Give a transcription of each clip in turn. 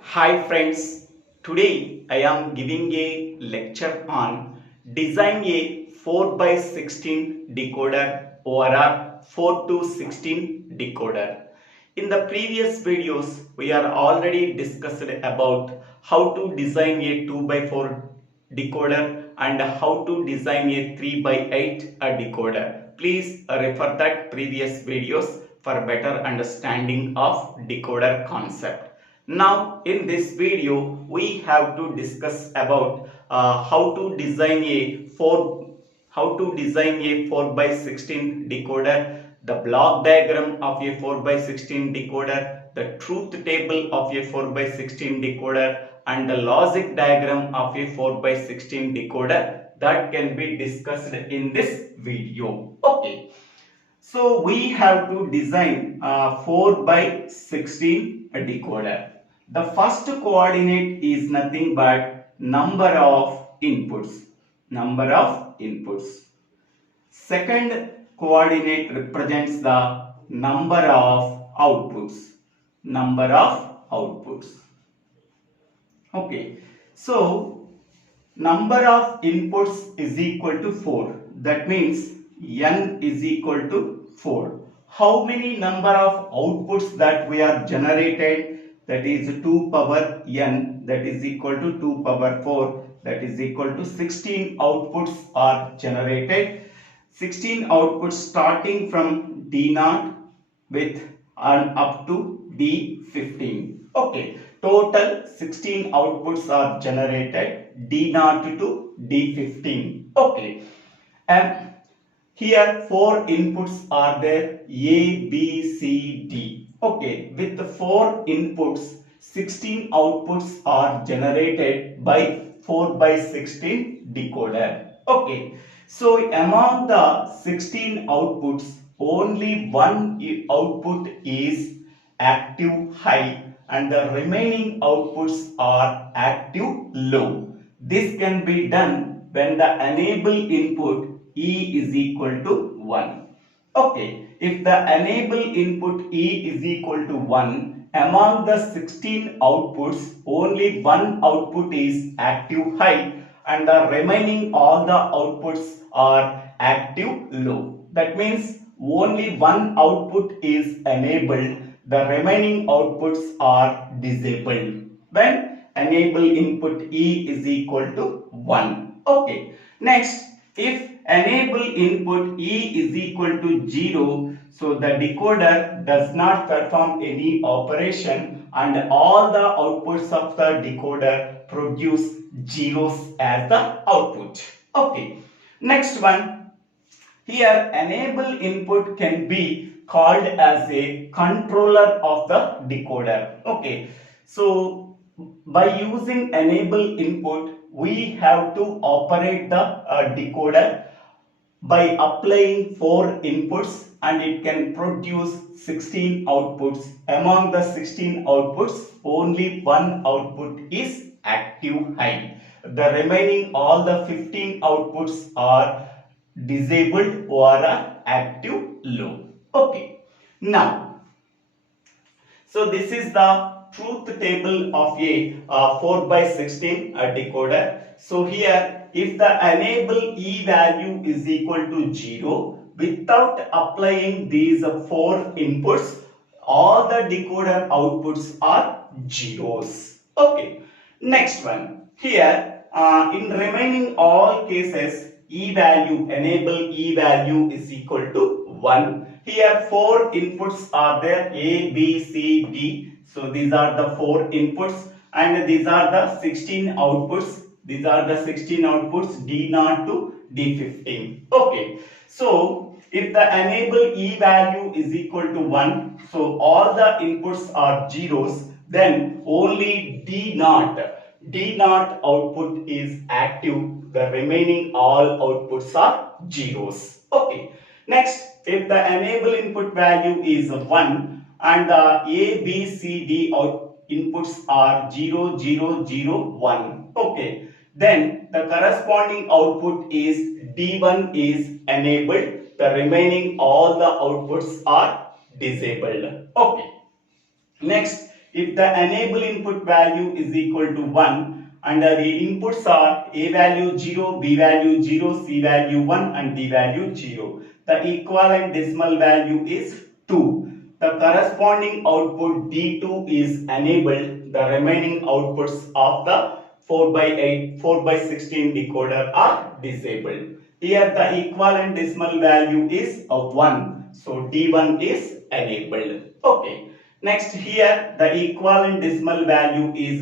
Hi friends, today I am giving a lecture on design a 4x16 decoder or a 4 to 16 decoder. In the previous videos, we are already discussed about how to design a 2x4 decoder and how to design a 3x8 decoder. Please refer that previous videos for better understanding of decoder concept. Now in this video we have to discuss about how to design a 4 by 16 decoder, the block diagram of a 4 by 16 decoder, the truth table of a 4 by 16 decoder and the logic diagram of a 4 by 16 decoder that can be discussed in this video. Okay. So we have to design a 4 by 16 decoder. The first coordinate is nothing but number of inputs. Number of inputs. Second coordinate represents the number of outputs. Number of outputs. Okay. So number of inputs is equal to 4. That means n is equal to 4. How many number of outputs that we are generated? That is 2 power n, that is equal to 2 power 4, that is equal to 16 outputs are generated. 16 outputs starting from D0 with and up to D15. Okay, total 16 outputs are generated D0 to D15. Okay, and here 4 inputs are there A, B, C, D. Okay, with the 4 inputs, 16 outputs are generated by 4 by 16 decoder. Okay, so among the 16 outputs, only one output is active high and the remaining outputs are active low. This can be done when the enable input E is equal to 1. Okay, if the enable input E is equal to 1, among the 16 outputs, only one output is active high and the remaining all the outputs are active low. That means only one output is enabled, the remaining outputs are disabled when enable input E is equal to 1. Okay, next, if enable input E is equal to 0, so the decoder does not perform any operation and all the outputs of the decoder produce zeros as the output. Okay, next one, here enable input can be called as a controller of the decoder. Okay, so by using enable input we have to operate the decoder by applying 4 inputs and it can produce 16 outputs. Among the 16 outputs, only one output is active high. The remaining all the 15 outputs are disabled or active low. Okay. Now, so this is the truth table of a 4 by 16 decoder. So here if the enable E value is equal to 0, without applying these 4 inputs, all the decoder outputs are zeros. Okay. Next one. Here in remaining all cases, E value, enable E value is equal to 1. Here 4 inputs are there A, B, C, D. So these are the 4 inputs and these are the 16 outputs. These are the 16 outputs D0 to D15. Okay. So if the enable E value is equal to 1, so all the inputs are zeros, then only D0 output is active. The remaining all outputs are zeros. Okay. Next, if the enable input value is 1 and the A, B, C, D inputs are 0, 0, 0, 1. Okay. Then the corresponding output is D1 is enabled. The remaining all the outputs are disabled. Okay. Next, If the enable input value is equal to 1 and the inputs are A value 0, B value 0, C value 1 and D value 0, the equivalent decimal value is 2. The corresponding output D2 is enabled. The remaining outputs of the 4x8, 4x16 decoder are disabled. Here the equivalent decimal value is 1. So D1 is enabled. Okay. Next here the equivalent decimal value is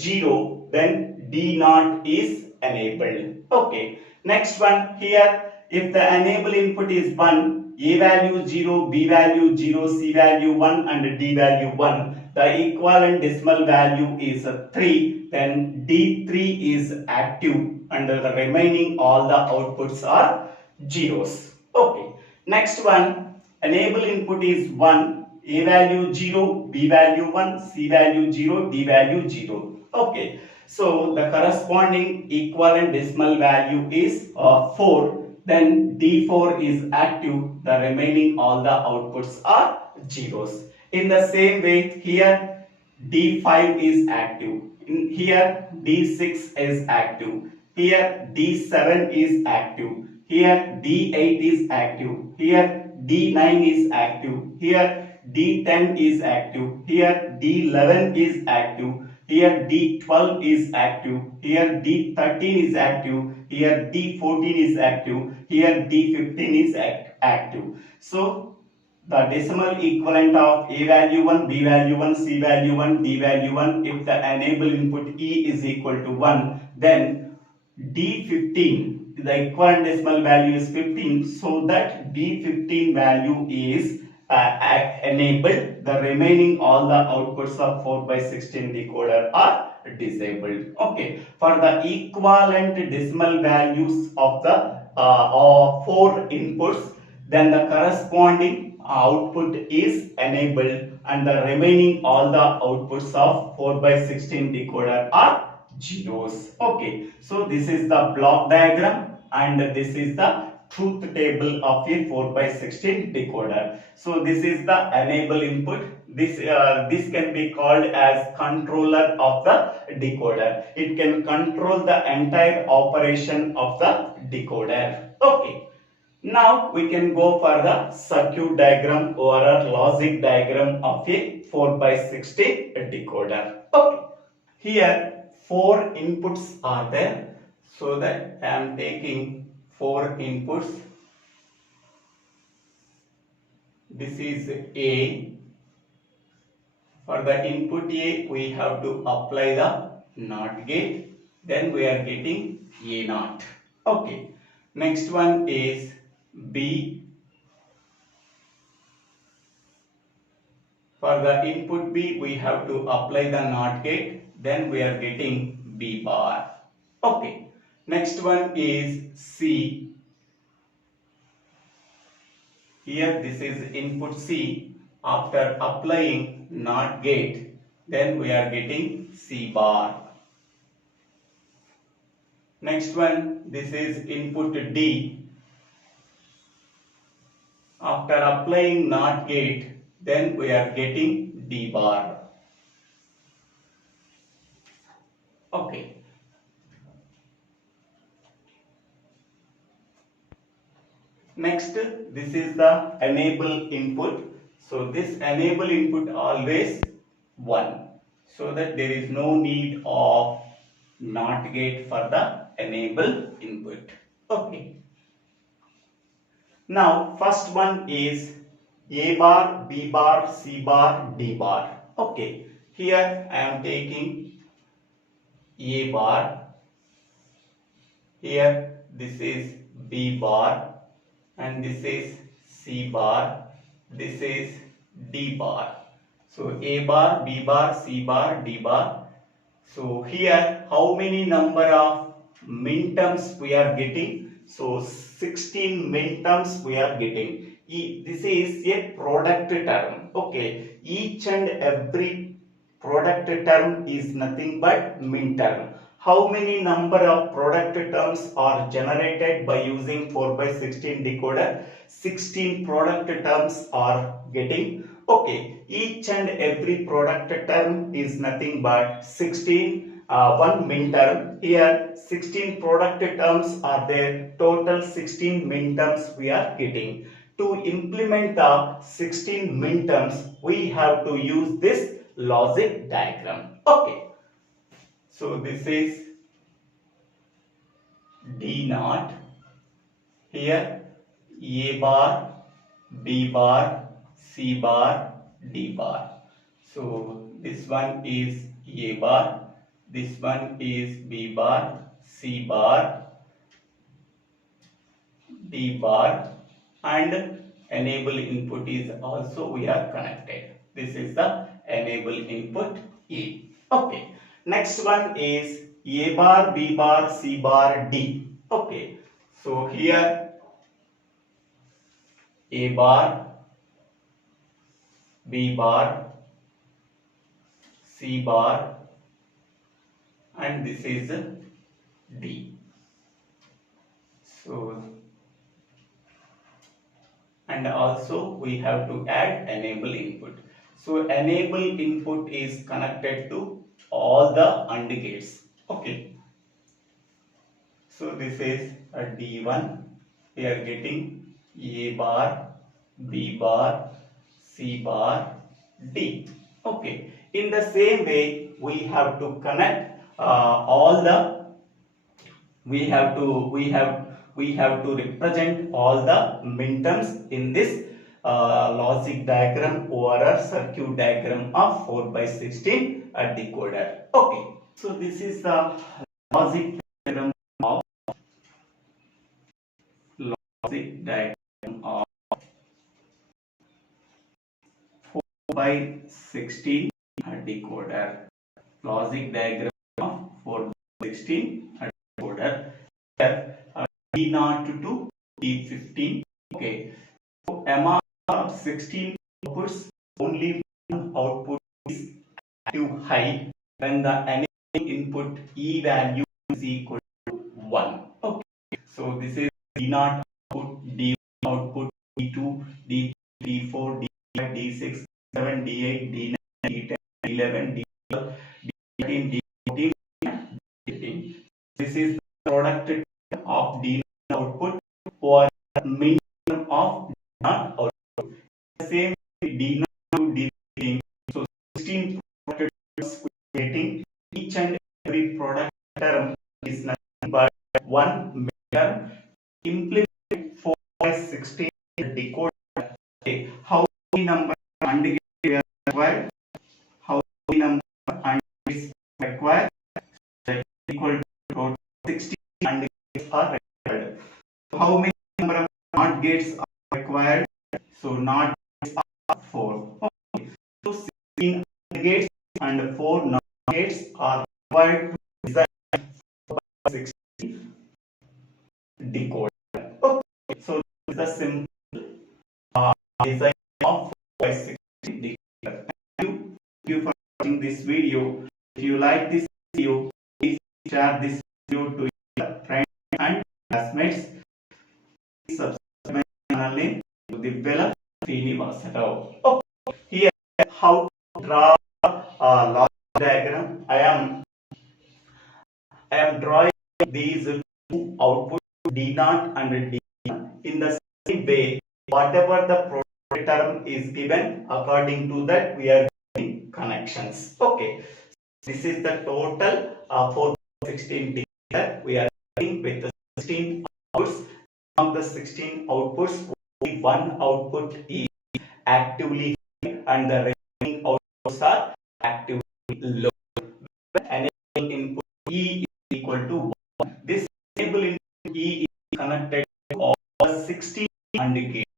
0. Then D0 is enabled. Okay. Next one here, if the enable input is 1, A value 0, B value 0, C value 1 and D value 1, the equivalent decimal value is 3, then D3 is active and the remaining all the outputs are zeros. Okay. Next one, enable input is 1, A value 0, B value 1, C value 0, D value 0. Okay. So the corresponding equivalent decimal value is 4. Then D4 is active. The remaining all the outputs are zeros. In the same way, here D5 is active. Here D6 is active. Here D7 is active. Here D8 is active. Here D9 is active. Here D10 is active. Here D11 is active. Here D12 is active, here D13 is active, here D14 is active, here D15 is active. So the decimal equivalent of A value 1, B value 1, C value 1, D value 1, if the enable input E is equal to 1, then D15, the equivalent decimal value is 15, so that D15 value is enabled. The remaining all the outputs of 4x16 decoder are disabled. Okay, for the equivalent decimal values of the 4 inputs, then the corresponding output is enabled and the remaining all the outputs of 4x16 decoder are zeros. Okay, so this is the block diagram and this is the truth table of a 4x16 decoder. So this is the enable input. This can be called as controller of the decoder. It can control the entire operation of the decoder. Okay. Now we can go for the circuit diagram or a logic diagram of a 4x16 decoder. Okay. Here 4 inputs are there. So that I am taking 4 inputs. This is A. For the input A, we have to apply the NOT gate. Then we are getting A0. Okay. Next one is B. For the input B, we have to apply the NOT gate. Then we are getting B bar. Okay. Next one is C. Here this is input C. After applying NOT gate, then we are getting C bar. Next one, this is input D. After applying NOT gate, then we are getting D bar. Okay. Next, this is the enable input. So this enable input always 1. So that there is no need of NOT gate for the enable input. Okay. Now first one is A bar, B bar, C bar, D bar. Okay. Here I am taking A bar. Here this is B bar. And this is C bar, this is D bar. So A bar, B bar, C bar, D bar. So here how many number of minterms we are getting? So 16 minterms we are getting. This is a product term. Okay, each and every product term is nothing but minterm. How many number of product terms are generated by using 4x16 decoder? 16 product terms are getting. Okay, each and every product term is nothing but 16, one min term. Here 16 product terms are there, total 16 min terms we are getting. To implement the 16 min terms, we have to use this logic diagram. Okay, so this is D naught. Here A bar, B bar, C bar, D bar. So this one is A bar, this one is B bar, C bar, D bar, and enable input is also we are connected. This is the enable input E. Okay. Next one is A bar, B bar, C bar, D. Okay. So here A bar, B bar, C bar, and this is D. So, and also we have to add enable input. So enable input is connected to all the AND gates. Okay. So this is a D1. We are getting A bar, B bar, C bar, D. Okay. In the same way, we have to connect all the we have to represent all the minterms in this logic diagram or a circuit diagram of 4x16 decoder. Okay, so this is the logic diagram of logic diagram of 4x16 decoder. Logic diagram of 4x16 decoder. Here D0 to D15. Okay, so among 16 outputs, only one output is active high when the enable input E value is equal to 1. Okay, so this is D0 output, D1 output, D2, D3, D4, D5, D6, D7, D8, D9, D10, D11, D12, D13, D14, D15. This is the product of D output or minimum of not output. The same D to D. So 16 product terms getting, each and every product term is nothing but one term. Implement 4x16 decoder. Okay. How many number AND gates we are required? How many number AND gates required? That is equal to total 16 AND gates are required. So how many number of NOT gates are required? So NOT gates are 4. Okay. So 16 AND gates and 4 NOT gates are required to design 4x16 decoder. Okay. So this is the simple design of 4x16 decoder. Thank you for watching this video. If you like this video, please share this video to your friends and classmates. Please subscribe my channel name to Divvela Srinivasa. Okay. Here, how to draw a logic diagram. I am drawing these two outputs D0 and D1 in the same way. Whatever the product term is given, according to that we are getting connections. Okay, this is the total 4x16 decoder. We are getting with the 16 outputs. Among the 16 outputs, only one output is actively high and the remaining outputs are actively low. Enable input E is equal to 1. This enable input E is connected to all 16 AND gates.